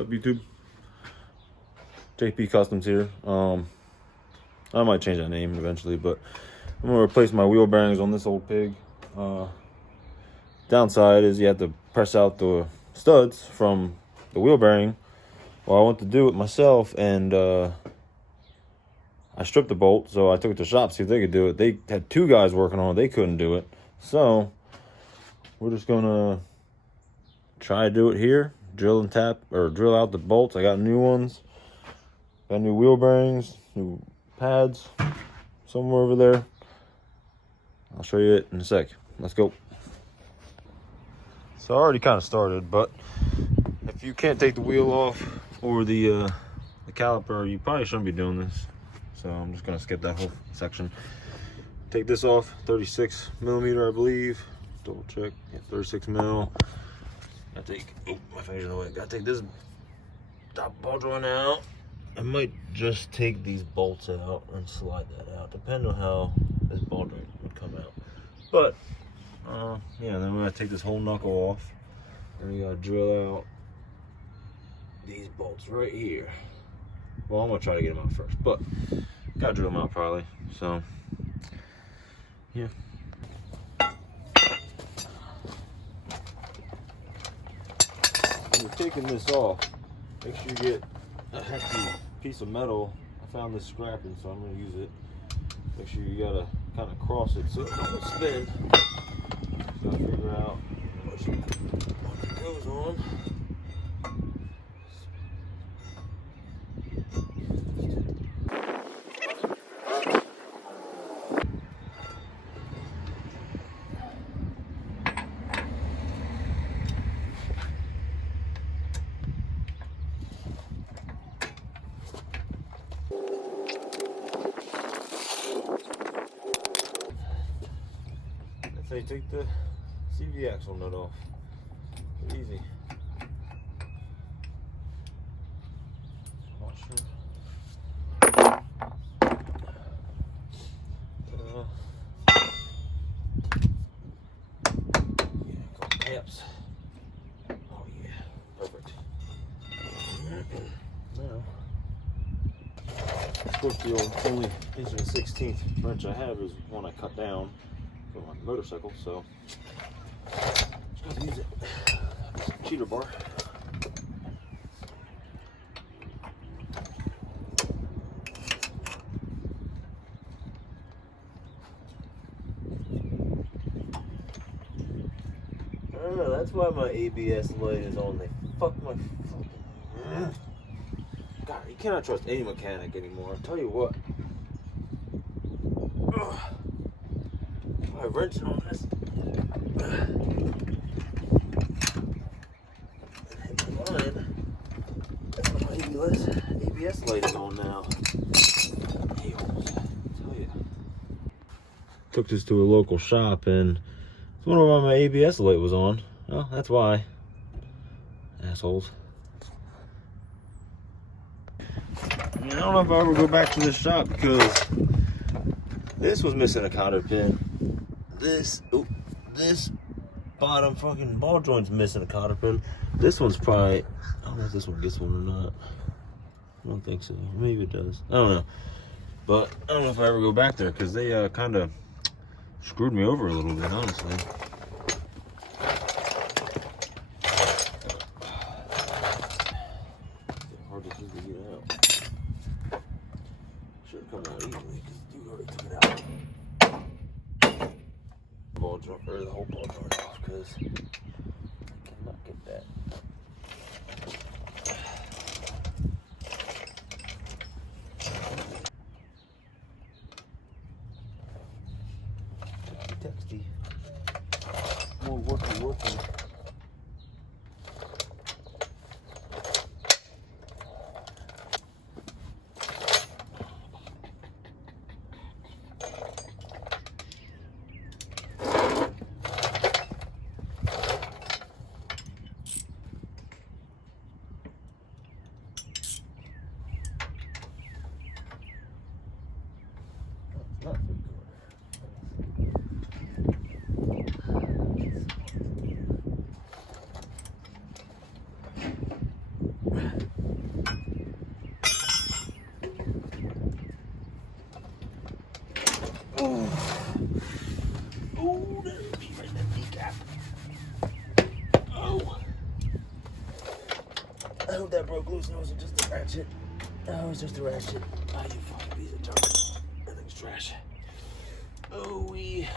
What's up, YouTube? JP Customs here. I might change that name eventually, but I'm gonna replace my wheel bearings on this old pig. Downside is you have to press out the studs from the wheel bearing. Well, I went to do it myself, and I stripped the bolt, so I took it to the shop to see if they could do it. They had two guys working on it. They couldn't do it. So we're just gonna try to do it here. Drill and tap, or drill out the bolts. I got new ones. Got new wheel bearings, new pads, somewhere over there. I'll show you it in a sec. Let's go. So I already kind of started, but if you can't take the wheel off or the caliper, you probably shouldn't be doing this. So I'm just gonna skip that whole section. Take this off, 36 millimeter, I believe. Double check. Yeah, 36 mil. I take, oh, my finger's in the way. Gotta take this top ball joint out. I might just take these bolts out and slide that out, depending on how this ball joint would come out. But yeah, then we're gonna take this whole knuckle off, and we gotta drill out these bolts right here. Well, I'm gonna try to get them out first, but gotta drill them out probably. So yeah. When you're taking this off, make sure you get a hefty piece of metal. I found this scrapping, so I'm gonna use it. Make sure you gotta kind of cross it so it don't spin. Gotta figure out what goes on. So you take the CV axle nut off. Pretty easy. Washer. Yeah, a couple taps. Oh yeah, perfect. Now, of course, the only 1/16 wrench I have is one I cut down for my motorcycle, so just gotta use it. Cheater bar. I don't know, that's why my ABS light is on. They fuck my fucking... God, you cannot trust any mechanic anymore. I'll tell you what. I'm wrenching on this. Hit my line. My ABS light is on now. Tell you. Took this to a local shop, and I was wondering why my ABS light was on. Well, that's why. Assholes. I don't know if I ever go back to this shop because this was missing a cotter pin. This bottom fucking ball joint's missing a cotter pin. This one's probably, I don't know if this one gets one or not. I don't think so. Maybe it does. I don't know. But I don't know if I ever go back there because they kind of screwed me over a little bit, honestly. Hard to get out. Should have come out easily because you already took it out. Ball joint, or the whole ball joint off, because I cannot get that. Texty. More working. I hope that broke loose and it wasn't just a ratchet. Oh, it was just a ratchet. Ah, you fucking piece of junk. That thing's trash. Oh, we.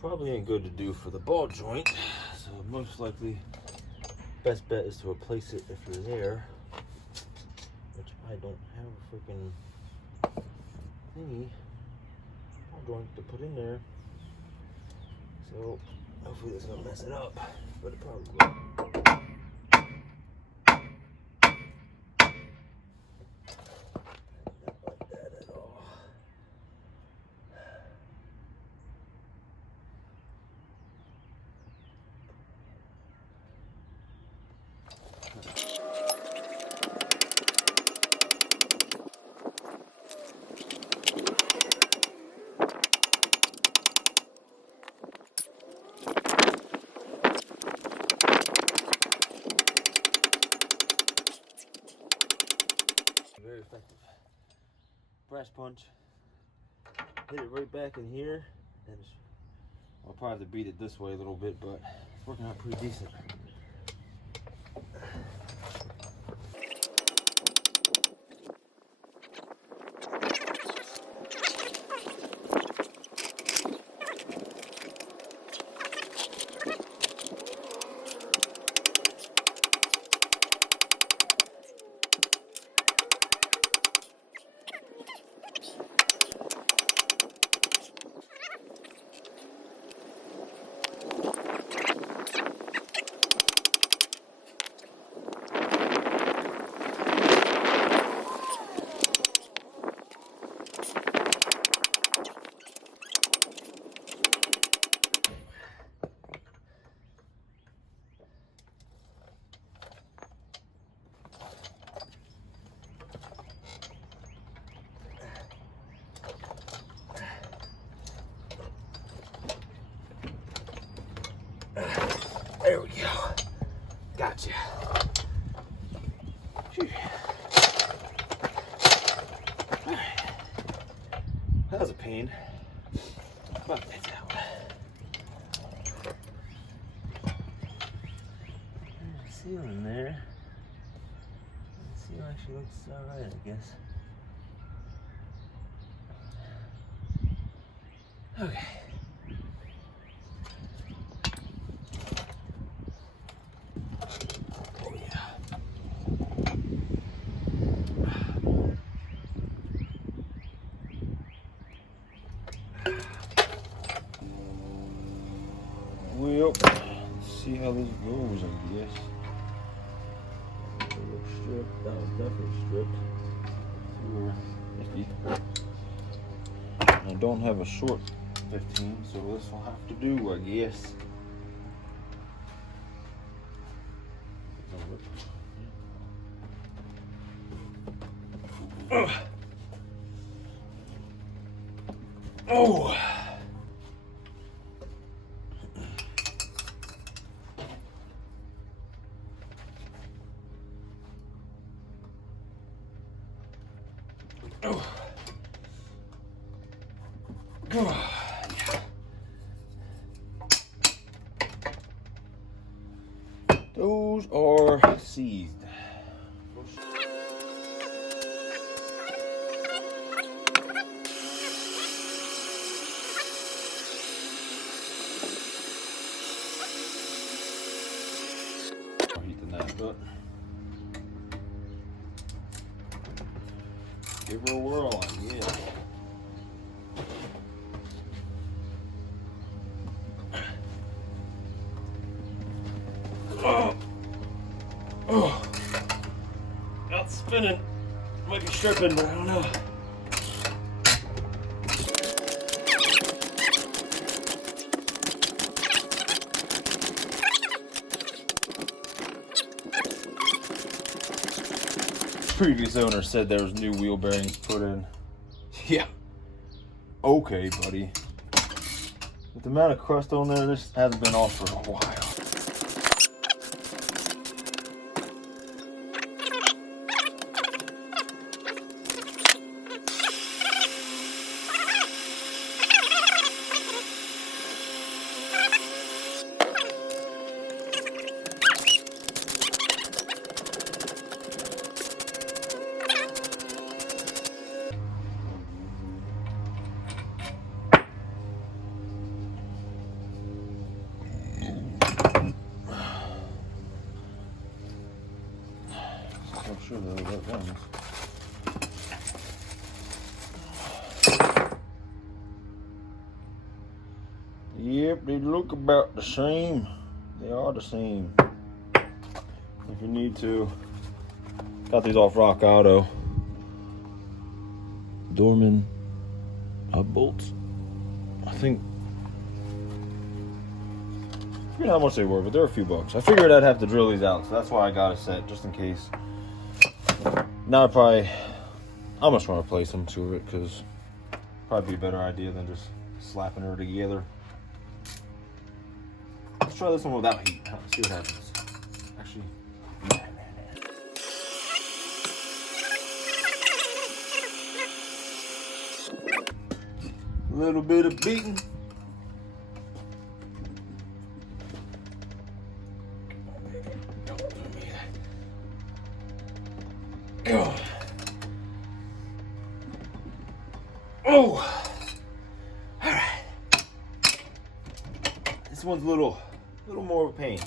Probably ain't good to do for the ball joint, so most likely best bet is to replace it if you're there, which I don't have a freaking thingy ball joint to put in there, so hopefully it's gonna mess it up, but it probably will. effective. Brass punch. Hit it right back in here, and I'll probably have to beat it this way a little bit, but it's working out pretty decent. There we go. Gotcha. Phew. All right. That was a pain. But it's out. There's a seal in there. The seal actually looks alright, I guess. Okay. Well, let's see how this goes, I guess. Stripped. That was definitely stripped. I don't have a short 15, so this will have to do, I guess. Oh! Those are seized. Heat the knife up. Give her a whirl, I guess. Oh, not spinning. Might be stripping, but I don't know. Previous owner said there was new wheel bearings put in. Yeah. Okay, buddy. With the amount of crust on there, this hasn't been off for a while. I'm sure that runs. Yep, they look about the same. They are the same. If you need to, got these off Rock Auto. Doormen hub bolts. I think. I forget how much they were, but they're a few bucks. I figured I'd have to drill these out, so that's why I got a set, just in case. Now I'm just gonna replace them to it, because probably be a better idea than just slapping her together. Let's try this one without heat. See what happens. Actually, little bit of beating. Oh, all right. This one's a little more of a pain.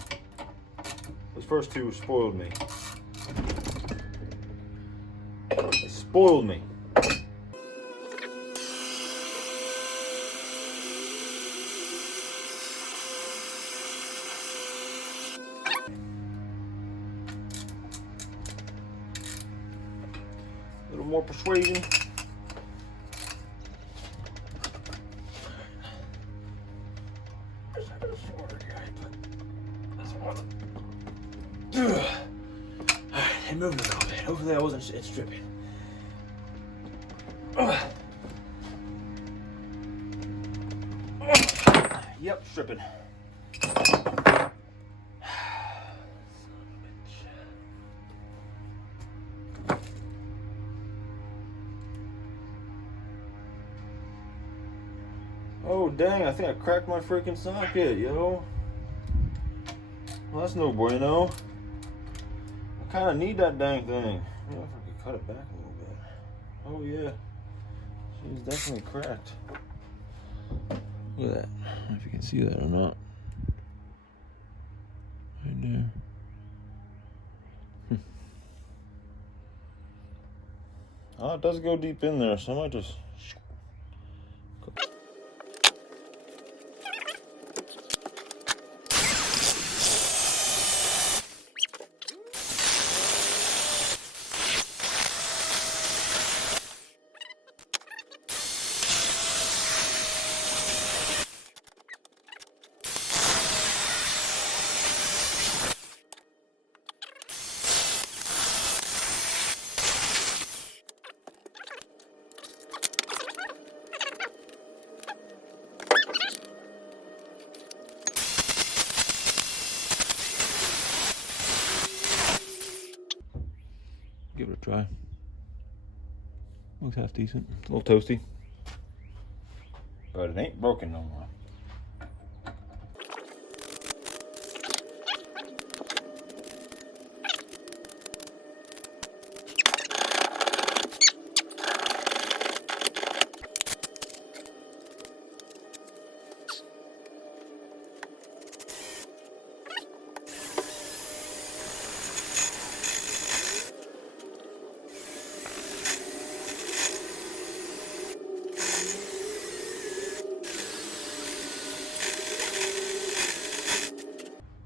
Those first two spoiled me. They spoiled me. A little more persuasion. Alright, it moved a little bit. Hopefully I wasn't stripping. Yep, stripping. Oh dang, I think I cracked my freaking socket, yo. Well, that's no bueno. I kind of need that dang thing. I don't know if I could cut it back a little bit. Oh yeah, she's definitely cracked. Look at that. I don't know if you can see that or not. Right there. Oh, it does go deep in there, so I might just... Give it a try. Looks half decent. It's a little toasty. But it ain't broken no more.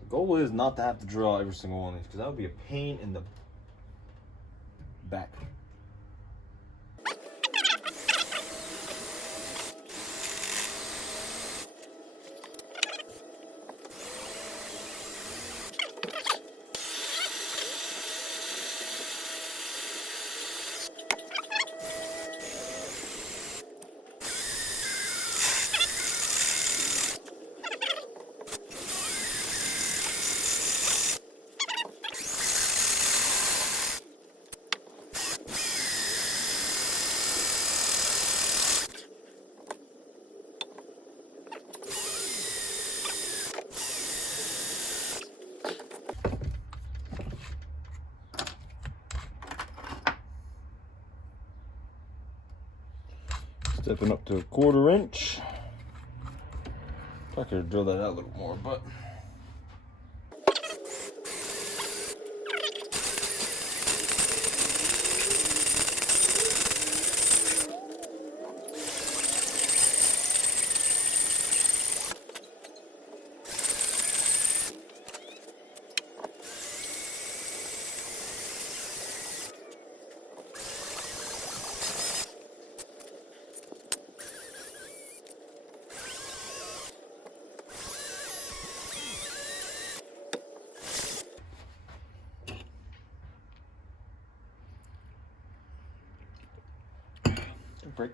The goal is not to have to drill every single one of these, because that would be a pain in the back. Stepping up to 1/4 inch. I could drill that out a little more, but break.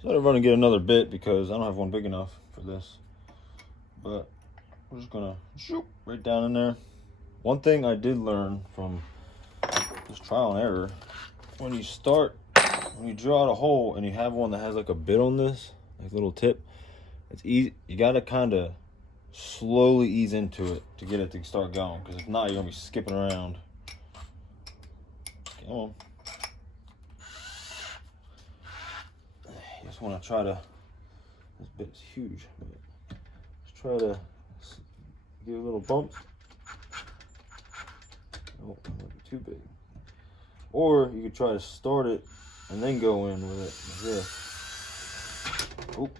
So I'm gonna get another bit because I don't have one big enough for this. But we're just gonna shoot right down in there. One thing I did learn from just trial and error, when you drill out a hole and you have one that has like a bit on this, like a little tip, it's easy. You gotta kind of slowly ease into it to get it to start going, because if not, you're gonna be skipping around. Come on. You just want to try to. This bit's huge, but just try to give it a little bump. Oh, that might be too big. Or you could try to start it and then go in with it like this. Oh.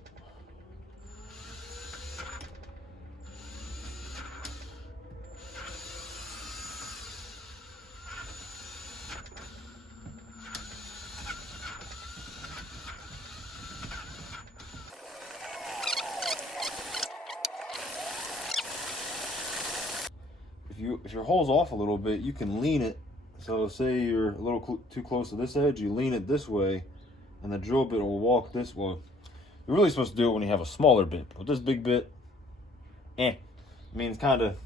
If your hole's off a little bit, you can lean it. So say you're a little too close to this edge, you lean it this way, and the drill bit will walk this way. You're really supposed to do it when you have a smaller bit. With this big bit, I mean, it's kind of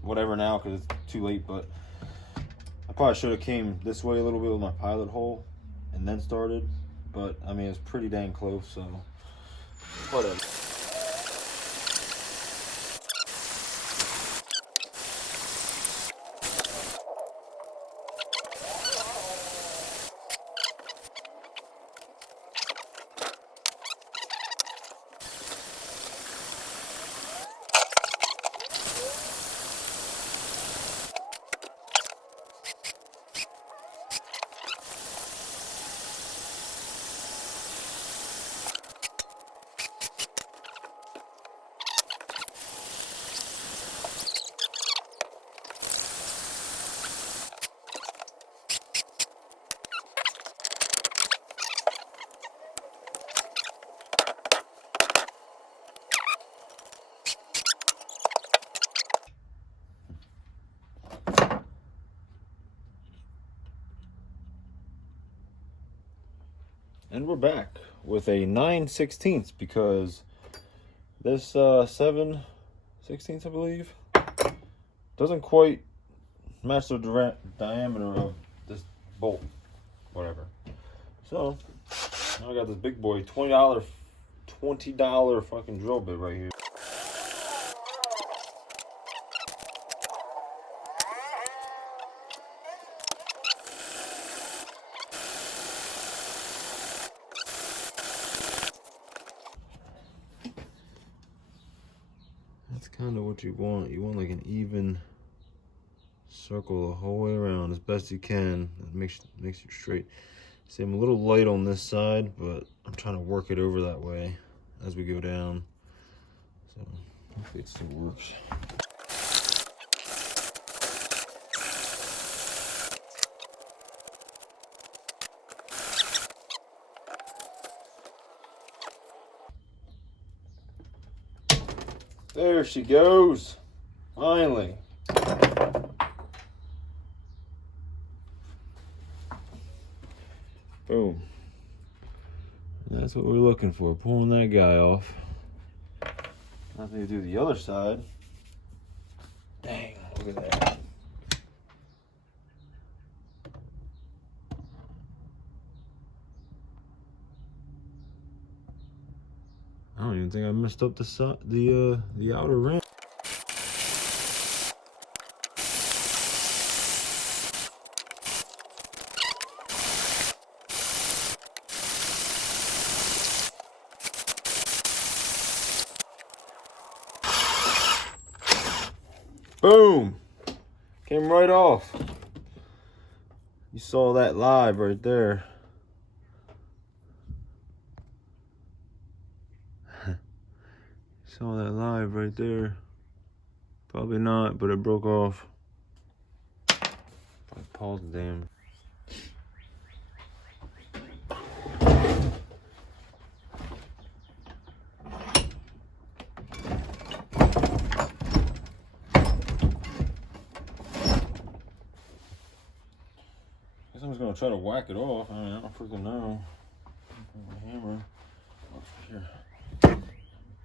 whatever now because it's too late, but I probably should have came this way a little bit with my pilot hole and then started. But I mean, it's pretty dang close, so whatever. And we're back with a 9/16 because this 7/16, I believe, doesn't quite match the diameter of this bolt, whatever. So now I got this big boy $20 fucking drill bit right here. That's kind of what you want. You want like an even circle the whole way around as best you can. That makes you straight. See, I'm a little light on this side, but I'm trying to work it over that way as we go down. So hopefully it still works. There she goes, finally. Boom. That's what we're looking for, pulling that guy off. Nothing to do the other side. Dang, look at that. I don't even think I messed up the outer rim. Boom! Came right off. You saw that live right there. Saw that live right there. Probably not, but it broke off. Probably pause the damn. Guess I'm just gonna try to whack it off. I mean, I don't freaking know. My hammer. Here.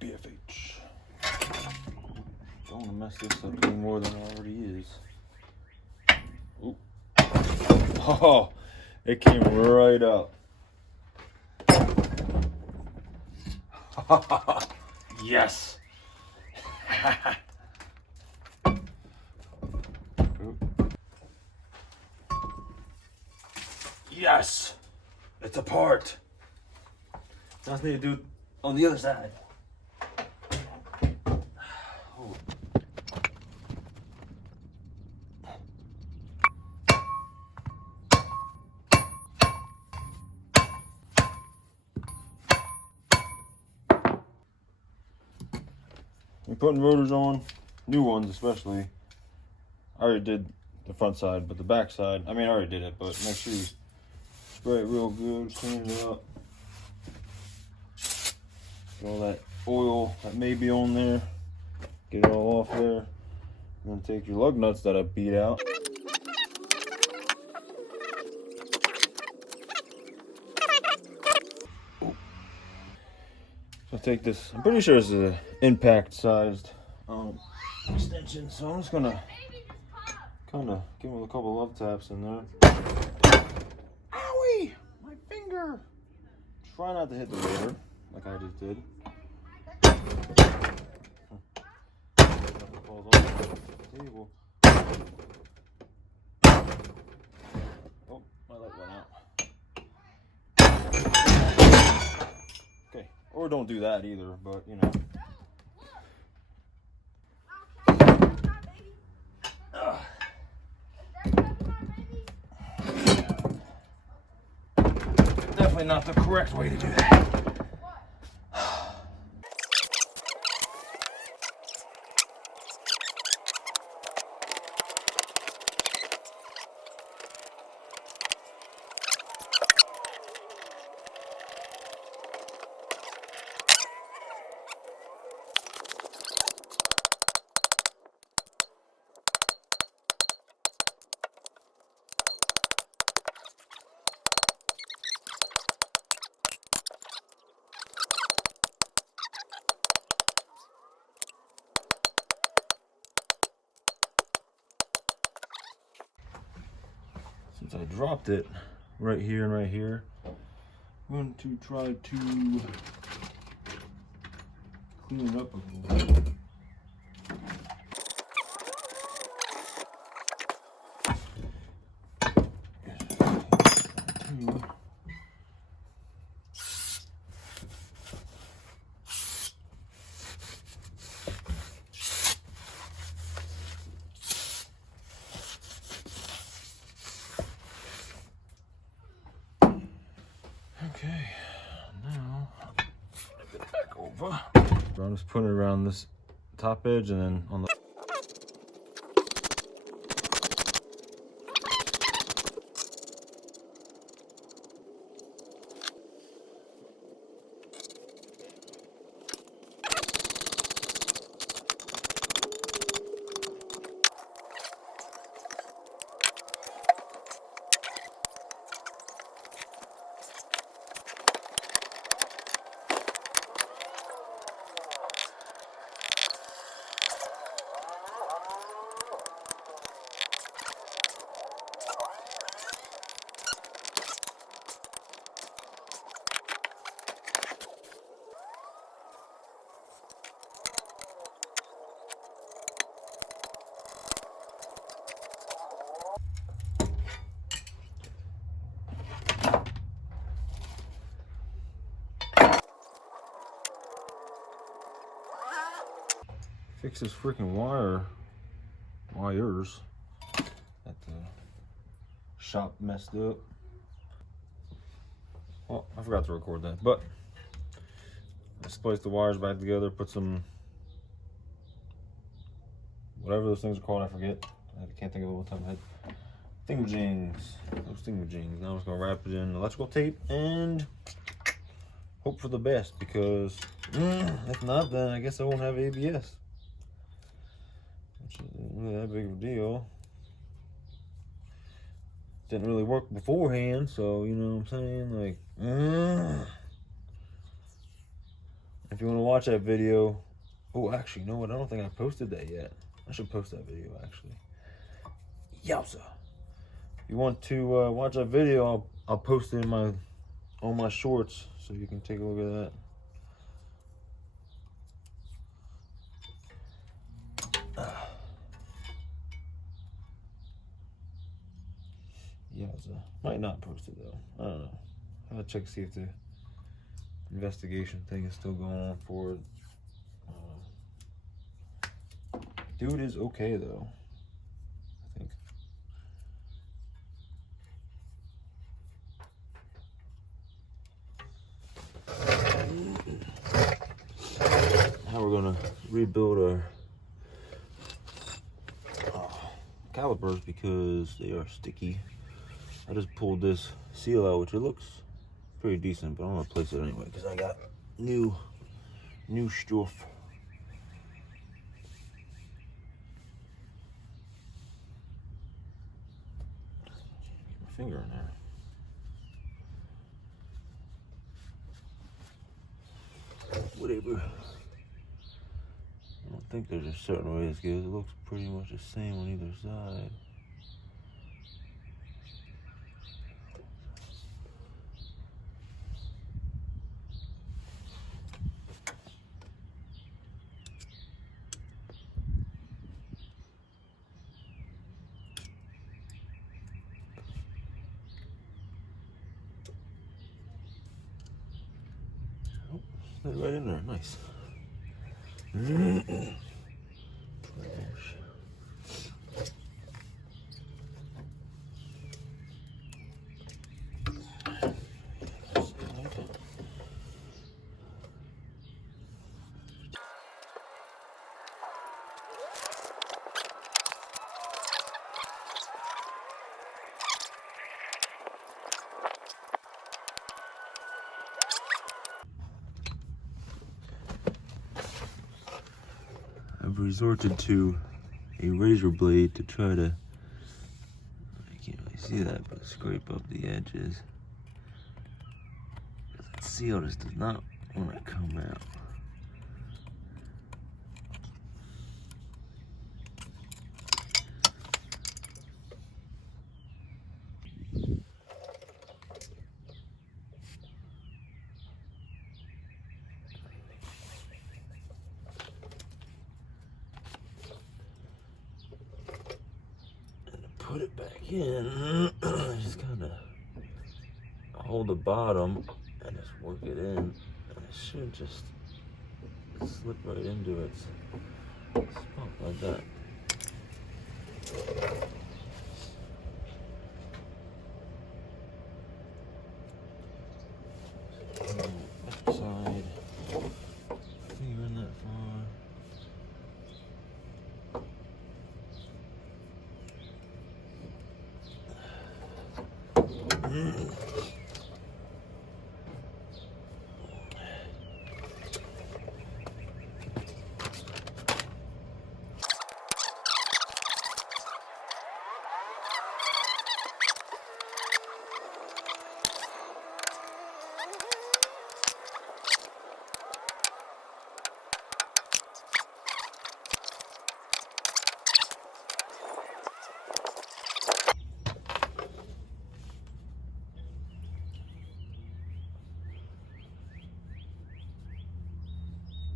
BFH. Don't want to mess this up any more than it already is. Ooh. Oh, it came right up. Yes. Yes. It's apart. Just need to do on the other side. Oh. You're putting rotors on, new ones especially. I already did the front side, but the back side, I mean, I already did it, but make sure you spray it real good, clean it up. Get all that oil that may be on there, get it all off there. Then take your lug nuts that I beat out. So take this, I'm pretty sure this is an impact sized extension, so I'm just gonna kind of give it a couple love taps in there. Owie! My finger! Try not to hit the rotor like I just did. Falls off the table. Oh, my light went out. Okay, or don't do that either, but you know. Definitely not the correct way to do that. Since I dropped it right here and right here, I'm going to try to clean it up a little bit. Okay, now flip it back over. I'm just putting it around this top edge and then on the fix this freaking wires that the shop messed up. Well, I forgot to record that, but I spliced the wires back together, put some, whatever those things are called, I forget. I can't think of it off the top of my head. Thingamajings, those thingamajings. Now I'm just gonna wrap it in electrical tape and hope for the best, because if not, then I guess I won't have ABS. Which isn't really that big of a deal. Didn't really work beforehand, so you know what I'm saying? Like, if you want to watch that video, oh, actually, you know what? I don't think I posted that yet. I should post that video, actually. Yowza. If you want to watch that video, I'll post it in on my shorts, so you can take a look at that. Yowza. Might not post it though. I don't know. I'm gonna check to see if the investigation thing is still going on for it. Dude is okay though, I think. Now we're gonna rebuild our calipers because they are sticky. I just pulled this seal out, which it looks pretty decent, but I'm gonna replace it anyway because I got new stuff. Get my finger in there. Whatever. I don't think there's a certain way this goes. It looks pretty much the same on either side. Oh, slid right in there. Nice. I've resorted to a razor blade to try to, I can't really see that, but scrape up the edges. That seal just does not want to come out. Put it back in, just kind of hold the bottom and just work it in, and it should just slip right into its spot like that. Left side, finger in that far.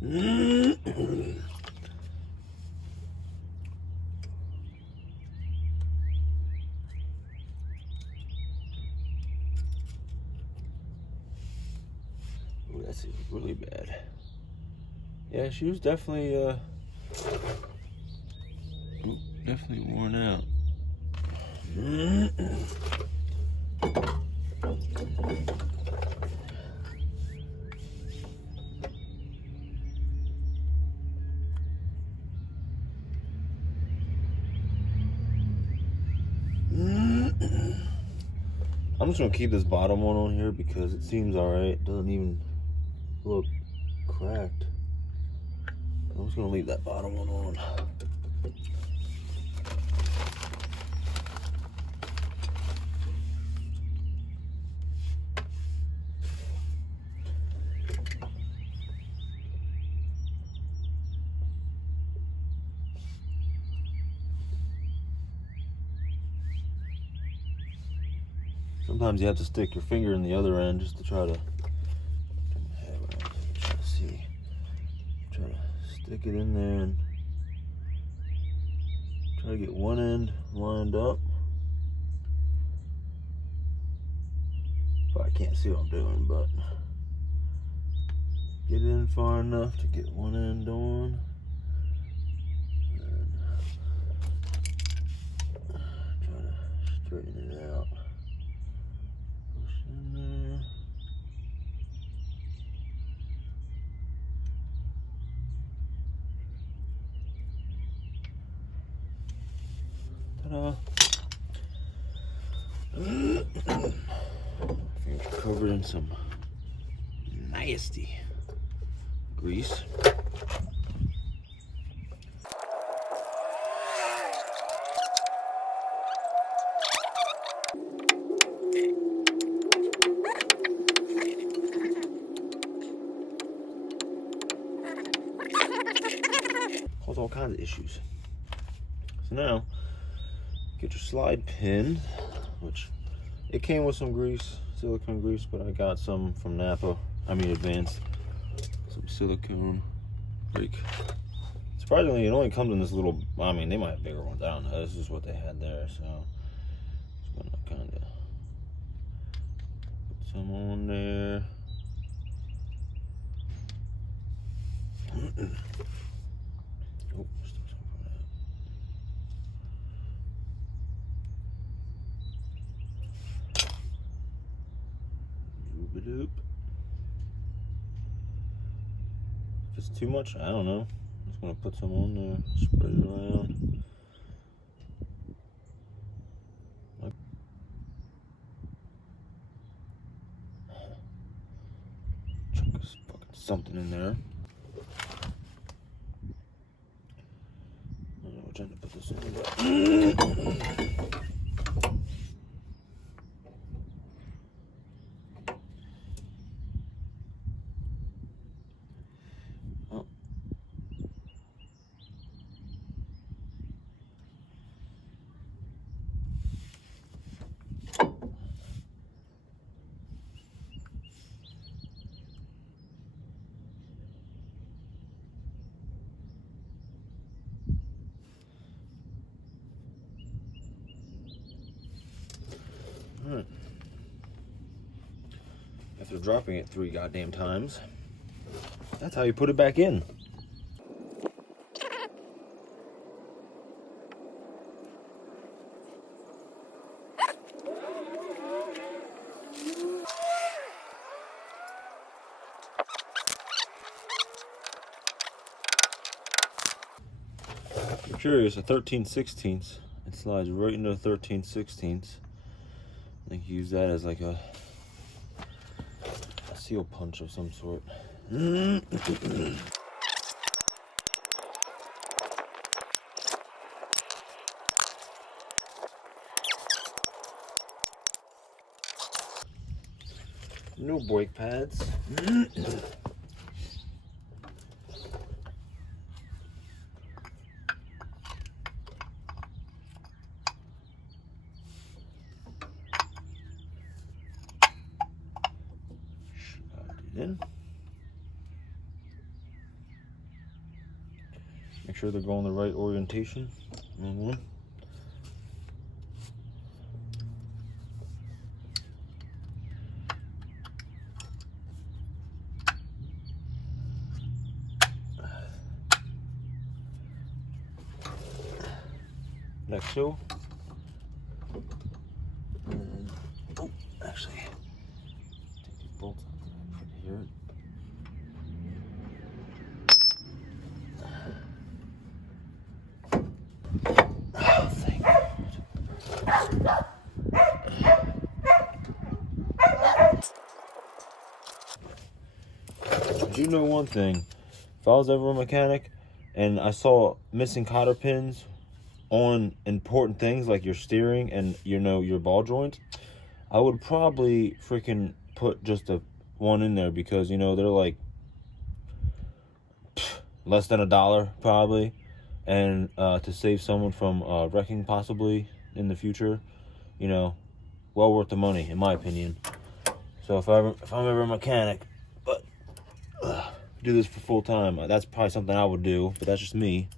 Ooh, that's really bad. Yeah, she was definitely worn out. I'm just gonna keep this bottom one on here because it seems alright. Doesn't even look cracked. I'm just gonna leave that bottom one on. Sometimes you have to stick your finger in the other end just to try to see. Try to stick it in there and try to get one end lined up. I can't see what I'm doing, but get in far enough to get one end on. And try to straighten it out. Push in there. Ta-da! Fingers covered in some nasty grease. Cause all kinds of issues. So now, get your slide pin, which it came with some grease, silicone grease, but I got some from Napa. I mean Advanced. Some silicone. Like, surprisingly, it only comes in this little. I mean, they might have bigger ones. I don't know. This is what they had there, so just gonna kind of put some on there. Oh, still some for that. Doop-a-doop. If it's too much, I don't know. I'm just gonna put some on there, spread it around. Chunk of fucking something in there. I don't know which end to put this in, but alright. After dropping it 3 goddamn times, that's how you put it back in. If you're curious, a 13/16, it slides right into a 13/16. I think you use that as like a seal punch of some sort. No brake pads. In. Make sure they're going the right orientation. One. Next two. And, oh, actually, take these bolts out from here. Oh, thank God. I do know one thing. If I was ever a mechanic and I saw missing cotter pins on important things like your steering and your ball joints, I would probably freaking put just one in there, because they're like less than $1 probably, and to save someone from wrecking possibly in the future, well worth the money, in my opinion. So if I'm ever a mechanic, but do this for full time, that's probably something I would do. But that's just me.